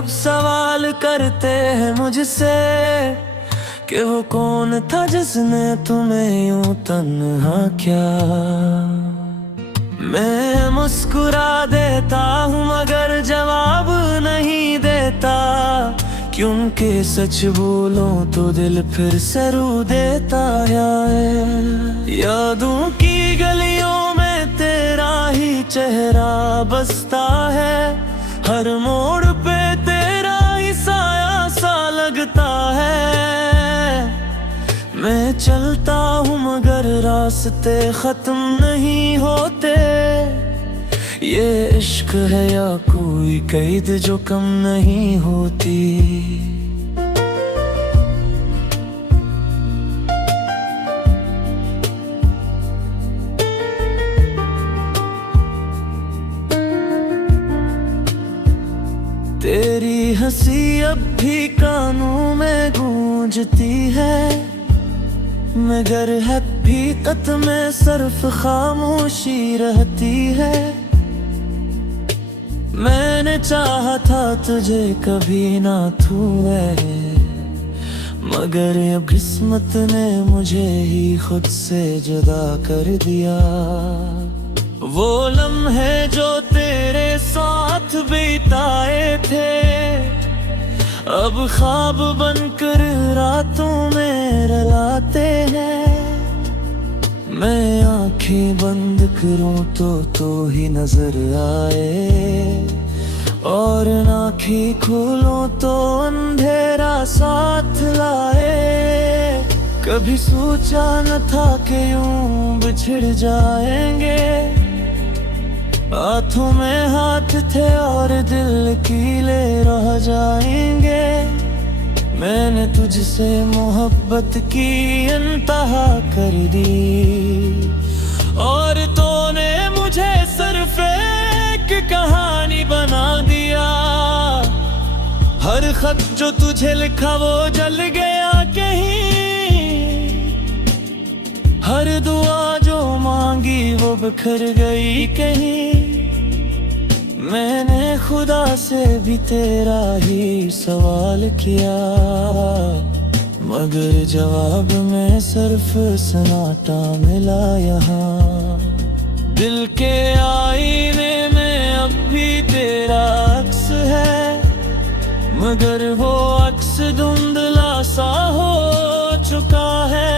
अब सवाल करते हैं मुझसे कि वो कौन था जिसने तुम्हें यूं तन्हा किया। मैं मुस्कुरा देता हूँ मगर जवाब नहीं देता, क्योंकि सच बोलूं तो दिल फिर से रू देता है। यादों की गलियों में तेरा ही चेहरा बसता है, हर मोड़ पे तेरा ही साया सा लगता है। मैं चलता हूँ मगर रास्ते खत्म नहीं होते, ये इश्क है या कोई कैद जो कम नहीं होती। तेरी हंसी अब भी कानों में गूंजती है, मगर हकीकत में सिर्फ खामोशी रहती है। मैंने चाहा था तुझे कभी ना छूए, मगर अब किस्मत ने मुझे ही खुद से जुदा कर दिया। वो लम्हे जो तेरे साथ बिताए थे, अब ख्वाब बनकर रातों में रुलाते हैं। मैं आंखें बंद करूं तो ही नजर आए, और आंखें खोलूं तो अंधेरा साथ लाए। कभी सोचा न था कि यूं बिछड़ जाएंगे, हाथों में हाथ थे और दिल कीले रह जाएंगे। मैंने तुझसे मोहब्बत की इंतहा कर दी, और तूने मुझे सिर्फ एक कहानी बना दिया। हर खत जो तुझे लिखा वो जल गया कहीं, हर दुआ जो मांगी वो बिखर गई कहीं। मैंने खुदा से भी तेरा ही सवाल किया, मगर जवाब में सिर्फ सन्नाटा मिला यहाँ। दिल के आईने में अब भी तेरा अक्स है, मगर वो अक्स धुंधला सा हो चुका है।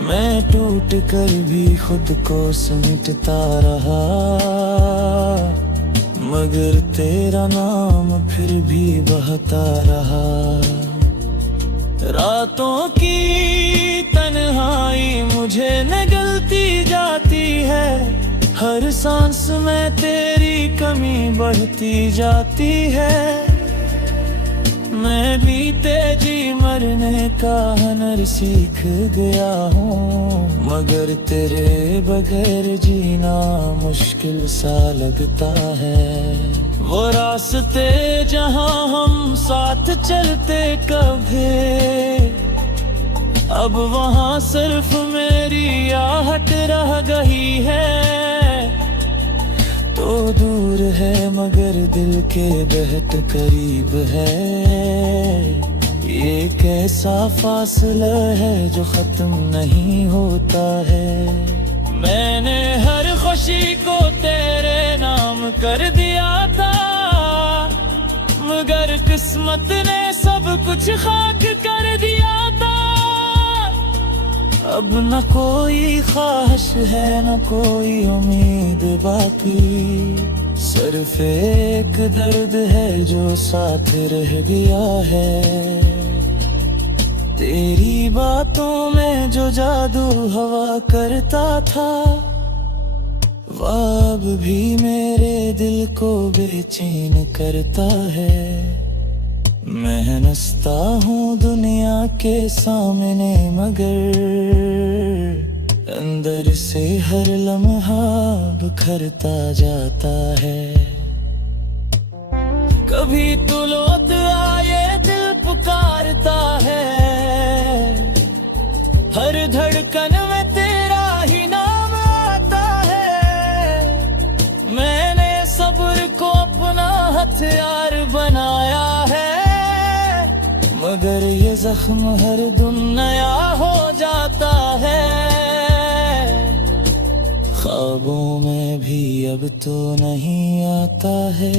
मैं टूट कर भी खुद को समेटता रहा, मगर तेरा नाम फिर भी बहता रहा। रातों की तन्हाई मुझे निगलती जाती है, हर सांस में तेरी कमी बढ़ती जाती है। मैं भी तेजी मरने का हुनर सीख गया हूँ, मगर तेरे बगैर जीना मुश्किल सा लगता है। वो रास्ते जहाँ हम साथ चलते कभी, अब वहाँ सिर्फ मेरी आहट रह गई है। तो दूर है मगर दिल के बहुत करीब है, ये कैसा फासला है जो खत्म नहीं होता है। मैंने हर खुशी को तेरे नाम कर दिया था, मगर किस्मत ने सब कुछ खाक कर दिया था। अब न कोई ख्वाहिश है न कोई उम्मीद बाकी, सिर्फ एक दर्द है जो साथ रह गया है। तेरी बातों में जो जादू हवा करता था, वह अब भी मेरे दिल को बेचैन करता है। मैं हंसता हूँ दुनिया के सामने, मगर अंदर से हर लम्हा बिखरता जाता है। कभी तो लौट आए दिल पुकारता है, हर धड़कन में तेरा ही नाम आता है। मैंने सब्र को अपना हथ प्यार बनाया है, मगर ये जख्म हर दिन नया हो जाता है। ख्वाबों में भी अब तो नहीं आता है,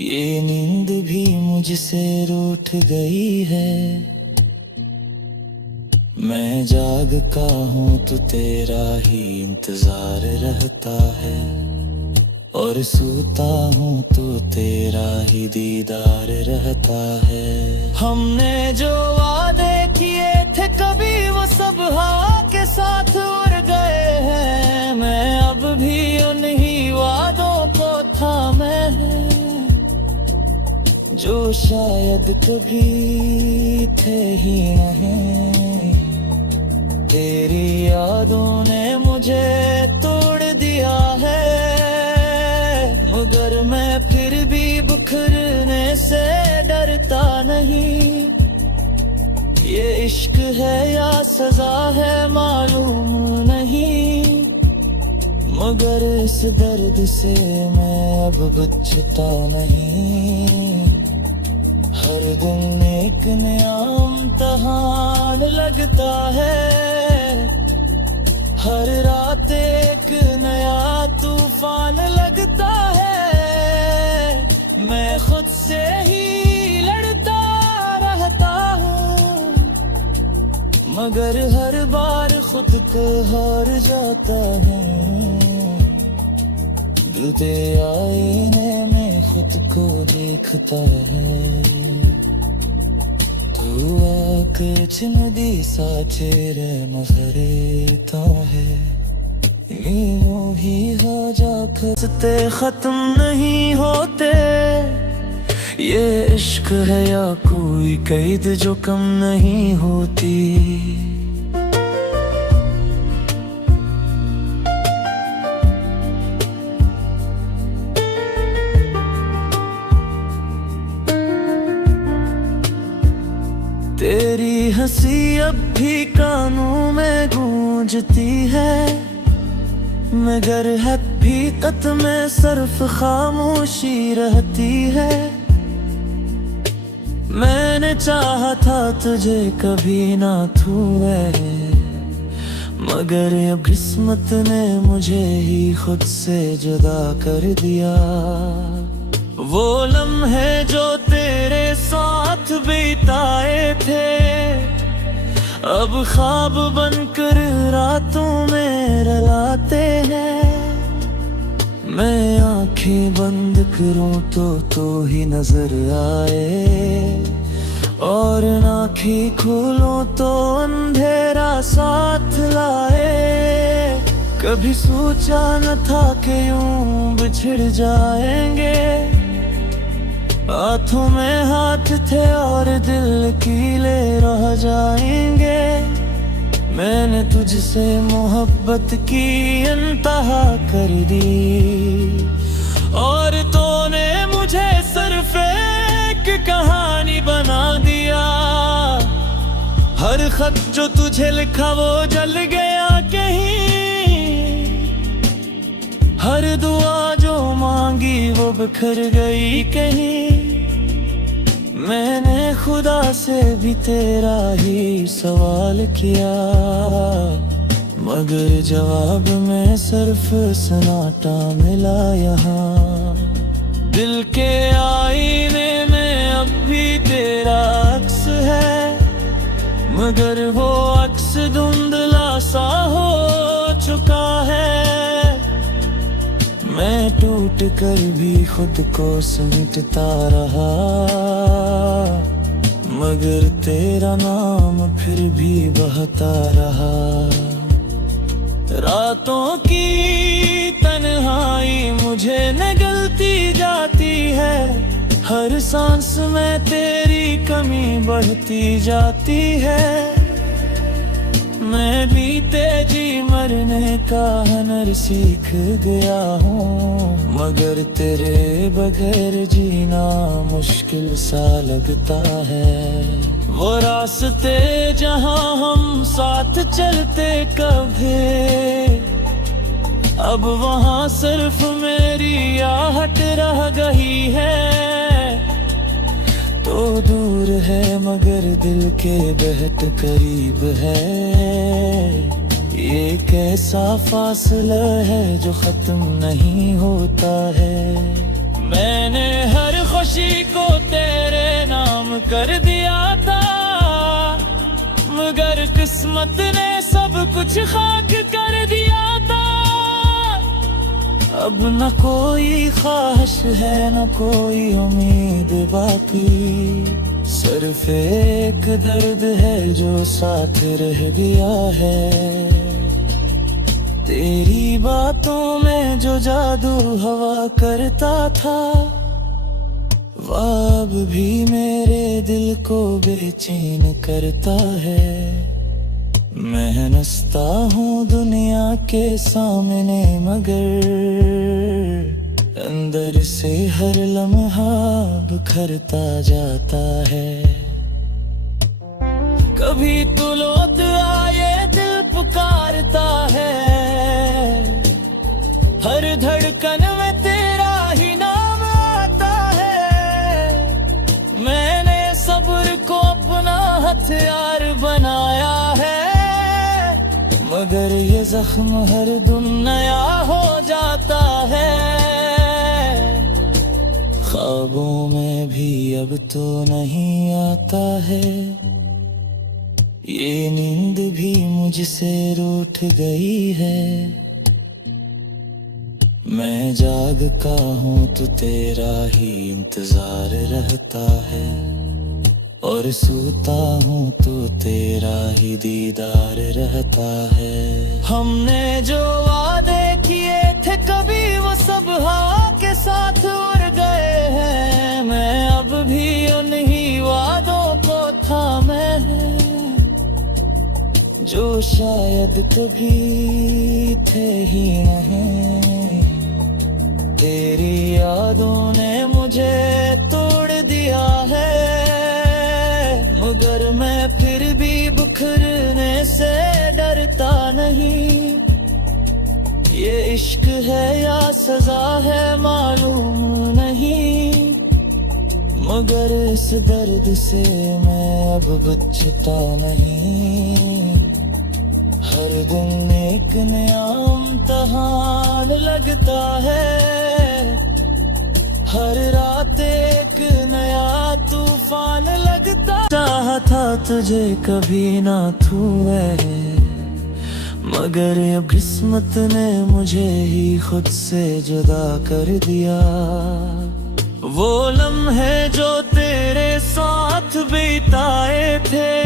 ये नींद भी मुझसे रूठ गई है। मैं जागता हूँ तो तेरा ही इंतजार रहता है, और सोता हूँ तो तेरा ही दीदार रहता है। हमने जो वादे किए थे कभी वो सब हवा के साथ उड़ गए हैं। मैं अब भी उन्हीं वादों को थामे है, जो शायद कभी थे ही नहीं। तेरी यादों ने मुझे तोड़ दिया है, मगर मैं फिर भी बिखरने से डरता नहीं। ये इश्क है या सजा है मालूम नहीं, मगर इस दर्द से मैं अब बचता नहीं। हर दिन एक नया इम्तिहान लगता है, हर रात एक नया तूफान लगता है। मैं खुद से ही लड़ता रहता हूँ, मगर हर बार खुद को हार जाता हूँ। दिल के आईने में खुद को देखता है, तू आके चिन्हदी सा चेहरे मफरेता है। यूं ही हो जा खस्ते खत्म नहीं होते, ये इश्क है या कोई कैद जो कम नहीं होती। तेरी हंसी अब भी कानों में गूंजती है, मगर हकीकत में सिर्फ खामोशी रहती है। मैंने चाहा था तुझे कभी ना छूए, मगर अब किस्मत ने मुझे ही खुद से जुदा कर दिया। वो लम्हे जो तेरे साथ बिताए थे, अब ख्वाब बनकर रातों में रुलाते हैं। मैं आंखें बंद करूं तो ही नजर आए, और आंखें खोलूं तो अंधेरा साथ लाए। कभी सोचा न था कि यूं बिछड़ जाएंगे, हाथों में हाथ थे और दिल कीले रह जाएंगे। मैंने तुझसे मोहब्बत की इंतहा कर दी, और तूने मुझे सिर्फ एक कहानी बना दिया। हर खत जो तुझे लिखा वो जल गया कहीं, हर दुआ जो मांगी वो बिखर गई कहीं। मैंने खुदा से भी तेरा ही सवाल किया, मगर जवाब में सिर्फ सन्नाटा मिला यहाँ। दिल के आईने में अब भी तेरा अक्स है, मगर वो अक्स धुंधला सा हो चुका है। मैं टूट कर भी खुद को समेटता रहा, मगर तेरा नाम फिर भी बहता रहा। रातों की तन्हाई मुझे निगलती जाती है, हर सांस में तेरी कमी बढ़ती जाती है। मैं भी तेजी मरने का हुनर सीख गया हूँ, मगर तेरे बगैर जीना मुश्किल सा लगता है। वो रास्ते जहाँ हम साथ चलते कभी, अब वहाँ सिर्फ मेरी आहट रह गई है। तो दूर है मगर दिल के बेहद करीब है। ये कैसा फासला है जो खत्म नहीं होता है। मैंने हर खुशी को तेरे नाम कर दिया था, मगर किस्मत ने सब कुछ खाक कर दिया था। अब न कोई ख्वाहिश है न कोई उम्मीद बाकी, सिर्फ एक दर्द है जो साथ रह गया है। तेरी बातों में जो जादू हवा करता था, वह अब भी मेरे दिल को बेचैन करता है। मैं हंसता हूँ दुनिया के सामने, मगर अंदर से हर लम्हा बिखरता जाता है। कभी तो लौट आए दिल पुकारता है, हर धड़कन में तेरा ही नाम आता है। मैंने सब्र को अपना हथियार बनाया है, मगर ये जख्म हर दम नया हो जाता है। ख्वाबों में भी अब तो नहीं आता है, ये नींद भी मुझसे रूठ गई है। मैं जागता हूँ तो तेरा ही इंतजार रहता है, और सोता हूँ तो तेरा ही दीदार रहता है। हमने जो वादे किए थे कभी वो सब हवा के साथ उड़ गए हैं। मैं अब भी उन्हीं वादों को थामे है, जो शायद कभी थे ही नहीं। तेरी यादों ने मुझे तोड़ दिया है, मगर मैं फिर भी बिखरने से डरता नहीं। ये इश्क है या सजा है मालूम नहीं, मगर इस दर्द से मैं अब बचता नहीं। हर दिन एक नया इम्तिहान लगता है, हर रात एक नया तूफान लगता। चाहता तुझे कभी ना छूए, मगर अब किस्मत ने मुझे ही खुद से जुदा कर दिया। वो लम्हे जो तेरे साथ बिताए थे,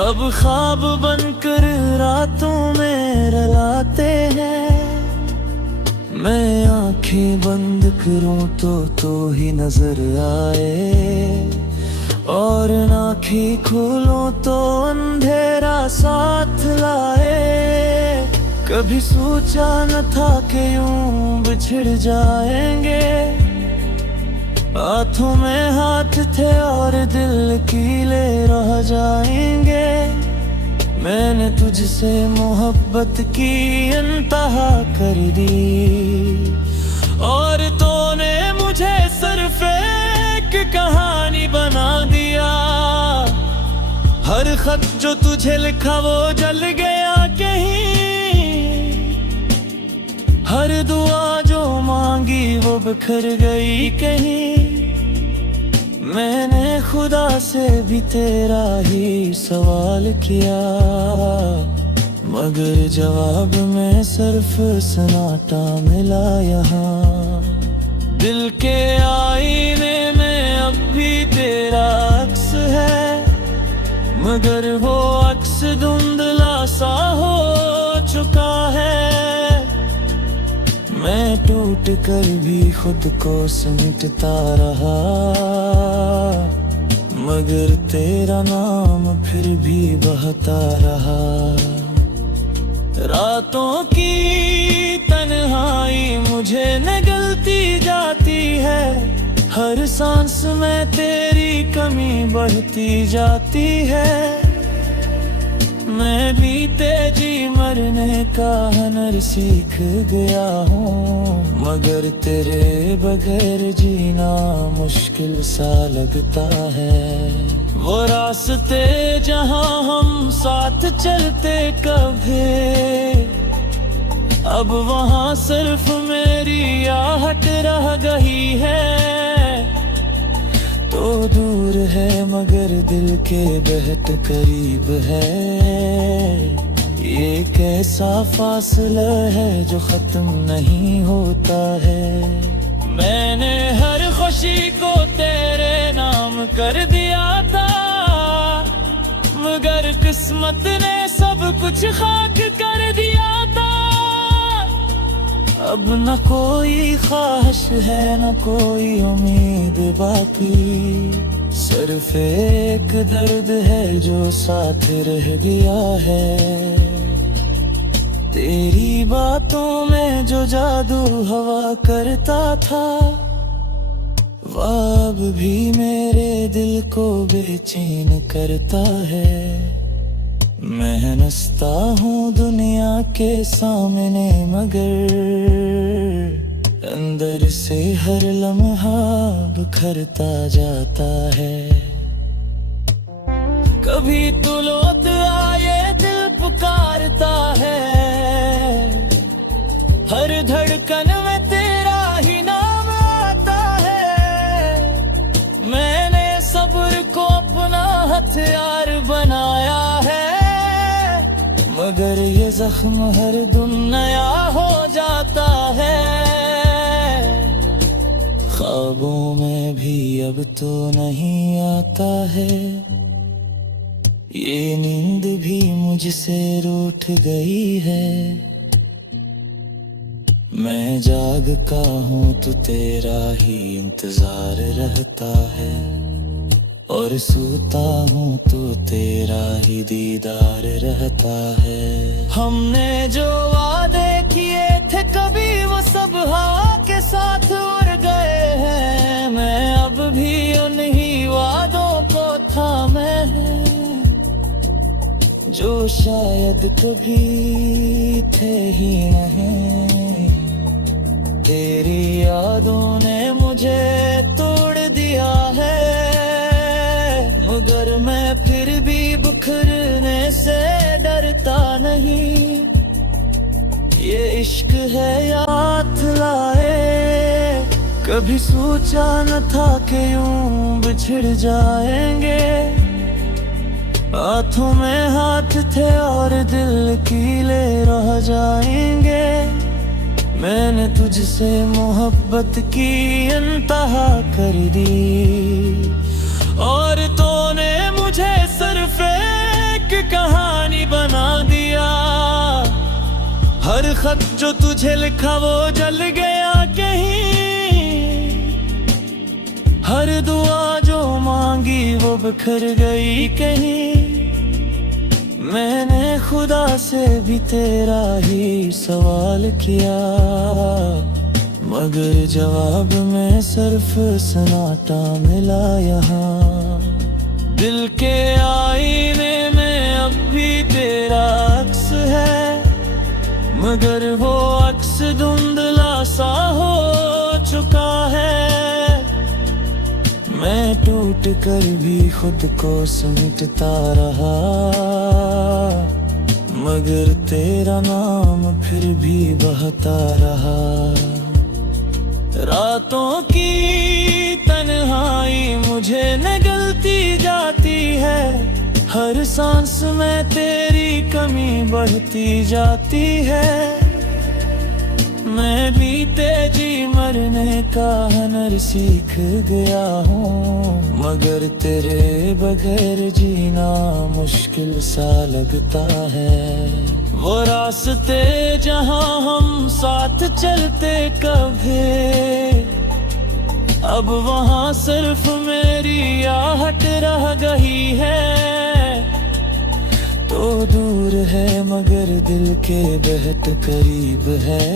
अब ख्वाब बनकर रातों में रुलाते हैं। मैं आंखें बंद करूं तो ही नजर आए, और आंखें खोलूं तो अंधेरा साथ लाए। कभी सोचा न था कि यूं बिछड़ जाएंगे, हाथों में हाथ थे और दिल कीले रह जाएंगे। मैंने तुझसे मोहब्बत की इंतहा कर दी, और तूने मुझे सिर्फ एक कहानी बना दिया। हर खत जो तुझे लिखा वो जल गया कहीं, हर दुआ जो मांगी वो बिखर गई कहीं। मैंने खुदा से भी तेरा ही सवाल किया, मगर जवाब में सिर्फ सन्नाटा मिला यहाँ। दिल के आईने में अब भी तेरा अक्स है, मगर वो अक्स धुंधला सा हो चुका है। मैं टूट कर भी खुद को समेटता रहा, मगर तेरा नाम फिर भी बहता रहा। रातों की तन्हाई मुझे निगलती जाती है, हर सांस में तेरी कमी बढ़ती जाती है। मैं भी तेजी मरने का हुनर सीख गया हूँ, मगर तेरे बगैर जीना मुश्किल सा लगता है। वो रास्ते जहाँ हम साथ चलते कभी, अब वहाँ सिर्फ मेरी आहट रह गई है। तो दूर है मगर दिल के बहट करीब है। ये कैसा फासला है जो खत्म नहीं होता है। मैंने हर खुशी को तेरे नाम कर दिया था, मगर किस्मत ने सब कुछ खाक कर दिया था। अब न कोई ख्वाहिश है न कोई उम्मीद बाकी, सिर्फ एक दर्द है जो साथ रह गया है। तेरी बातों में जो जादू हवा करता था, वह अब भी मेरे दिल को बेचैन करता है। मैं हंसता हूँ दुनिया के सामने, मगर अंदर से हर लम्हा बिखरता जाता है। कभी तू लौट आए दिल पुकारता है, हर धड़कन में तेरा ही नाम आता है। मैंने सब्र को अपना हथियार बनाया है, मगर ये जख्म हर दिन नया हो जाता है। ख्वाबों में भी अब तो नहीं आता है, ये नींद भी मुझसे रूठ गई है। मैं जागता हूँ तो तेरा ही इंतजार रहता है, और सोता हूँ तो तेरा ही दीदार रहता है। हमने जो वादे किए थे कभी वो सब हवा के साथ उड़ गए हैं। मैं अब भी उन्हीं वादों को थामे हैं, जो शायद कभी थे ही नहीं। तेरी यादों ने मुझे तोड़ दिया है, मगर मैं फिर भी बिखरने से डरता नहीं। ये इश्क है याद लाए, कभी सोचा न था कि यूं बिछड़ जाएंगे। हाथों में हाथ थे और दिल कीले रह जाएंगे। मैंने तुझसे मोहब्बत की इंतहा कर दी, और तूने मुझे सिर्फ एक कहानी बना दिया। हर खत जो तुझे लिखा वो जल गया कहीं, हर दुआ जो मांगी वो बिखर गई कहीं। मैंने खुदा से भी तेरा ही सवाल किया, मगर जवाब में सिर्फ सन्नाटा मिला यहाँ। दिल के आईने में अब भी तेरा अक्स है, मगर वो अक्स धुंधला सा हो चुका है। मैं टूट कर भी खुद को समेटता रहा, मगर तेरा नाम फिर भी बहता रहा। रातों की तन्हाई मुझे निगलती जाती है, हर सांस में तेरी कमी बढ़ती जाती है। मैं भी तेजी मरने का हुनर सीख गया हूँ, मगर तेरे बगैर जीना मुश्किल सा लगता है। वो रास्ते जहाँ हम साथ चलते कभी, अब वहाँ सिर्फ मेरी आहट रह गई है। तो दूर है मगर दिल के बहट करीब है।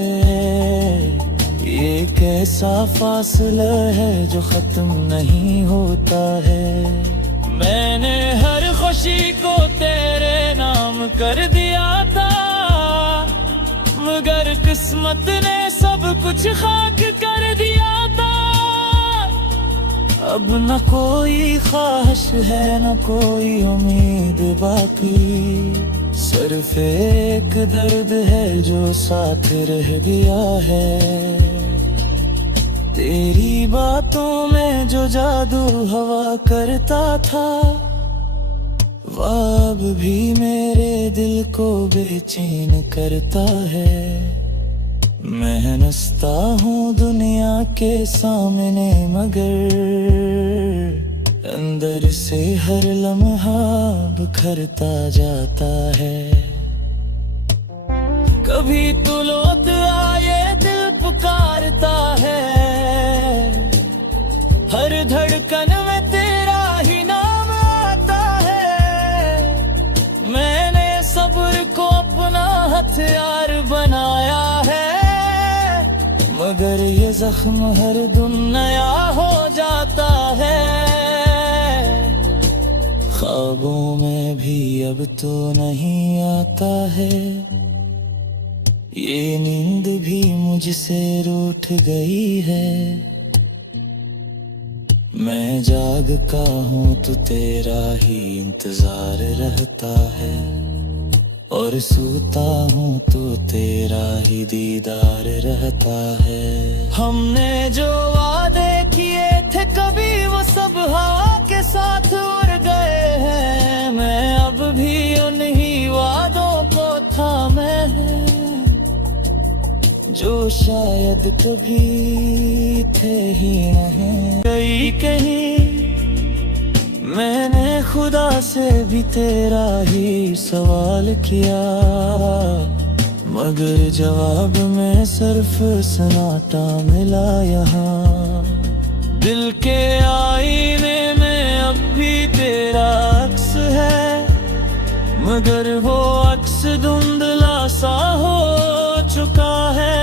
ये कैसा फासला है जो खत्म नहीं होता है। मैंने हर खुशी को तेरे नाम कर दिया था, मगर किस्मत ने सब कुछ खाक कर दिया था। अब न कोई ख्वाहिश है न कोई उम्मीद बाकी, सिर्फ एक दर्द है जो साथ रह गया है। तेरी बातों में जो जादू हवा करता था, वह अब भी मेरे दिल को बेचैन करता है। मैं हंसता हूँ दुनिया के सामने, मगर अंदर से हर लम्हा बिखरता जाता है। कभी तू लौट आए दिल पुकारता है, हर धड़कन में तेरा ही नाम आता है। मैंने सब्र को अपना हथियार बनाया है, मगर ये जख्म हर दम नया हो जाता है। ख्वाबों में भी अब तो नहीं आता है, ये नींद भी मुझसे रूठ गई है। मैं जागता हूँ तो तेरा ही इंतजार रहता है, और सोता हूँ तो तेरा ही दीदार रहता है। हमने जो वादे किए थे कभी वो सब हवा के साथ उड़ गए हैं। मैं अब भी उन्हीं वादों को थामे हैं, जो शायद कभी थे ही नहीं। कहीं मैंने खुदा से भी तेरा ही सवाल किया, मगर जवाब में सिर्फ सन्नाटा मिला यहाँ। दिल के आईने में अब भी तेरा अक्स है, मगर वो अक्स धुंधला सा हो चुका है।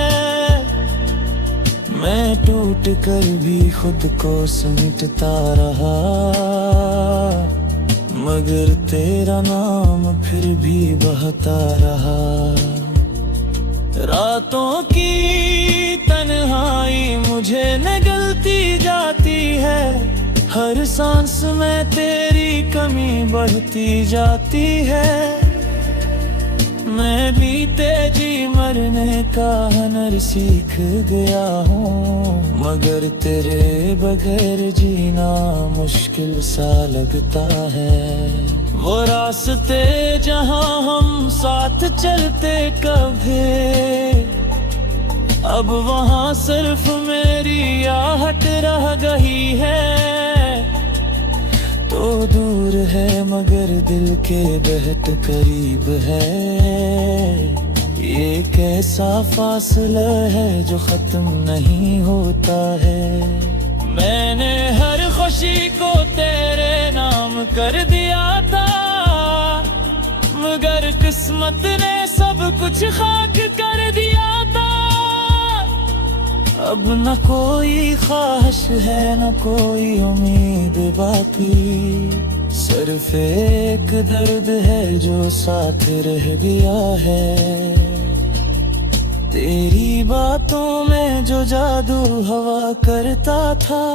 मैं टूट कर भी खुद को समेटता रहा, मगर तेरा नाम फिर भी बहता रहा। रातों की तन्हाई मुझे निगलती जाती है, हर सांस में तेरी कमी बढ़ती जाती है। मैं भी तेजी मरने का हुनर सीख गया हूँ, मगर तेरे बगैर जीना मुश्किल सा लगता है। वो रास्ते जहाँ हम साथ चलते कभी, अब वहाँ सिर्फ मेरी आहट रह गई है। तो दूर है मगर दिल के बहट करीब है, ये कैसा फासला है जो खत्म नहीं होता है। मैंने हर खुशी को तेरे नाम कर दिया था, मगर किस्मत ने सब कुछ खाक कर दिया था। अब न कोई ख्वाहिश है न कोई उम्मीद बाकी, सिर्फ एक दर्द है जो साथ रह गया है। तेरी बातों में जो जादू हवा करता था,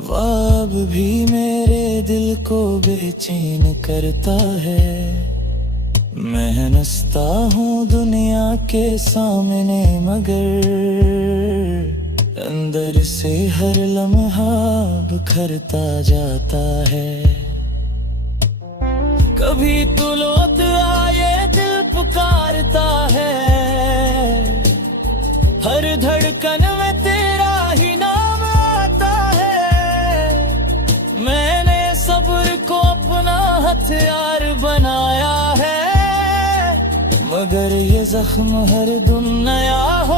वह अब भी मेरे दिल को बेचैन करता है। मैं हंसता हूँ दुनिया के सामने, मगर अंदर से हर लम्हा बिखरता जाता है। कभी तू लौट आए दिल पुकारता है, हर धड़कन में तेरा ही नाम आता है। मैंने सब्र को अपना हथियार बनाया है, मगर ये जख्म हर दम नया हो